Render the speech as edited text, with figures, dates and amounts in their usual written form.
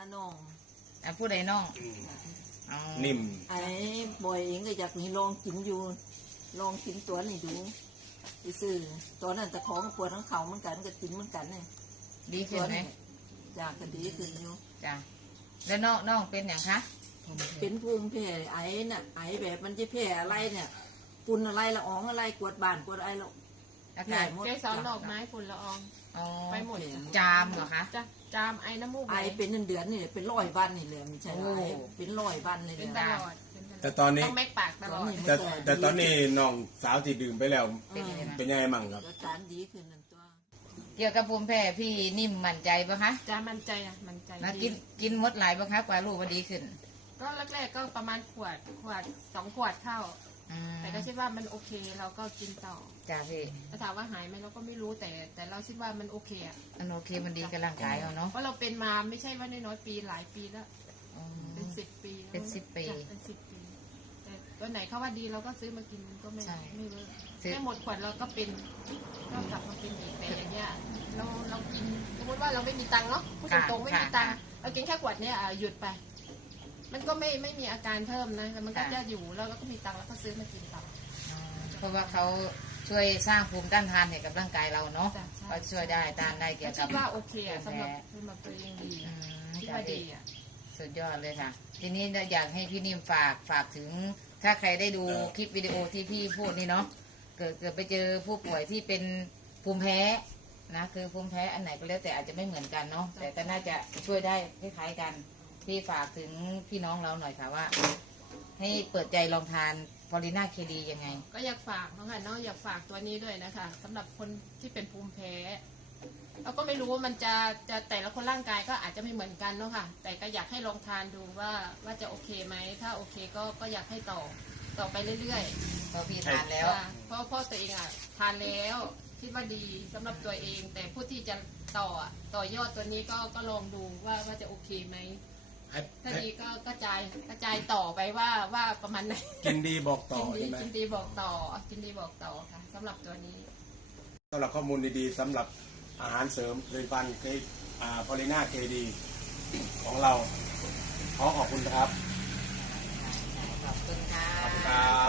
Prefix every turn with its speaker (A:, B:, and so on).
A: น้อง
B: ผู้ใดน้อง
C: นิ่ม
A: ไอ้บ่อยเองก็อยากมีลองกินอยู่ลองกินตัวนี่ดูซื้อตัวนั้นแต่ของปวดทั้งเขาเหมือนกันก็กินเหมือนกันเนี่ย
B: ดีขึ้นไหม
A: อยากก็ดีขึ้นอยู่
B: จ้ะแล้วน้องเป็นอย่างคะ
A: เป็นภูมิแพ้ไอ้น่ะไอ้แบบมันจะแพ้อะไรเนี่ยฝุ่นอะไรละอองอะไรกวดบ้านกวดอะไรละ
B: อาการ
D: เกสรดอกไม้ฝุ่นละอองไปหมด
B: จามเหรอคะ
D: จามไอน้ำมูก
A: ไอเป็นเดือนนี่เป็น100 วันนี่เลยไม่ใช่ไอเป็น100 วันเลย
D: เป็นตลอด
C: แต่ตอนนี้
D: ต้องแม็กปากตลอด
C: แต่ตอนนี้น้องสาวที่ดื่มไปแล้วเป็นยังไงมั่งครับ
A: อาการดีขึ้นนั่นตัว
B: เกี่ยวกับภูมิแพ้พี่นิ่มมั่นใจปะคะ
D: จะมั่นใจอ่ะมั่นใจ
B: มากินมดหลายปะคะกว่าลูกมันดีขึ้น
D: ก็แรกๆก็ประมาณขวด2 ขวดเข้าแต่ก็คิดว่ามันโอเคเราก็กินต่อ
B: จ้าพี่
D: ถ้าถามว่าหายไหมเราก็ไม่รู้แต่เราคิดว่ามันโอเคอ่ะ
B: มันโอเคมันดีกับร่างกายเนาะ
D: เพราะเราเป็นมาไม่ใช่ว่าน้อยๆปีหลายปีแล้วเป็น10 ปี
B: เป็น10 ปี
D: เป็น10 ปีแต่ตัวไหนเขาว่าดีเราก็ซื้อมากินก็ไม่เลิกแค่หมดขวดเราก็เป็นก็กลับมาเป็นอีกแต่อย่างเงี้ยเรากินสมมติว่าเราไม่มีตังค์เนาะพูดตรงๆไม่มีตังค์เรากินแค่ขวดเนี้ยหยุดไปมันก็ไม่มีอาการเพิ่มนะแล้วมันก็จะอยู่แล้วก็มีตังค์แล้วก็ซื้อมากินต่อ
B: เพราะว่าเขาช่วยสร้างภูมิต้านทานให้กับร่างกายเราเนาะเขาช่วยได้ต้านได้เกี่ยวกับ
D: คิดว่าโอเคสำหรับตัวเองดีคิดว่าดีอ่ะ
B: สุดยอดเลยค่ะทีนี้อยากให้พี่นิ่มฝากถึงถ้าใครได้ดูคลิปวิดีโอที่พี่พูดนี่เนาะเกิดไปเจอผู้ป่วยที่เป็นภูมิแพ้นะคือภูมิแพ้อันไหนก็แล้วแต่อาจจะไม่เหมือนกันเนาะแต่ก็น่าจะช่วยได้คล้ายๆกันพี่ฝากถึงพี่น้องเราหน่อยค่ะว่าให้เปิดใจลองทานพอลิน่าเคดียังไง
D: ก็อยากฝากนะคะเนาะอยากฝากตัวนี้ด้วยนะคะสำหรับคนที่เป็นภูมิแพ้เราก็ไม่รู้ว่ามันจะแต่ละคนร่างกายก็อาจจะไม่เหมือนกันเนาะค่ะแต่ก็อยากให้ลองทานดูว่าจะโอเคไหมถ้าโอเคก็อยากให้ต่อไปเรื่อย
B: ๆพอพี่ทานแล้ว
D: เพราะตัวเองอ่ะทานแล้วคิดว่าดีสำหรับตัวเองแต่ผู้ที่จะต่อยอดตัวนี้ก็ลองดูว่าจะโอเคไหมถ้าดีก็กระจายต่อไปว่าประมาณไหน
C: กินดีบอกต่อใช่ไหม
D: กินดีบอกต่อค่ะสำหรับตัวนี้
C: สำหรับข้อมูลดีๆสำหรับอาหารเสริมผลิตภัณฑ์พอลิน่าเคดีของเราขอขอบคุณครับ
B: ขอบคุณค่ะ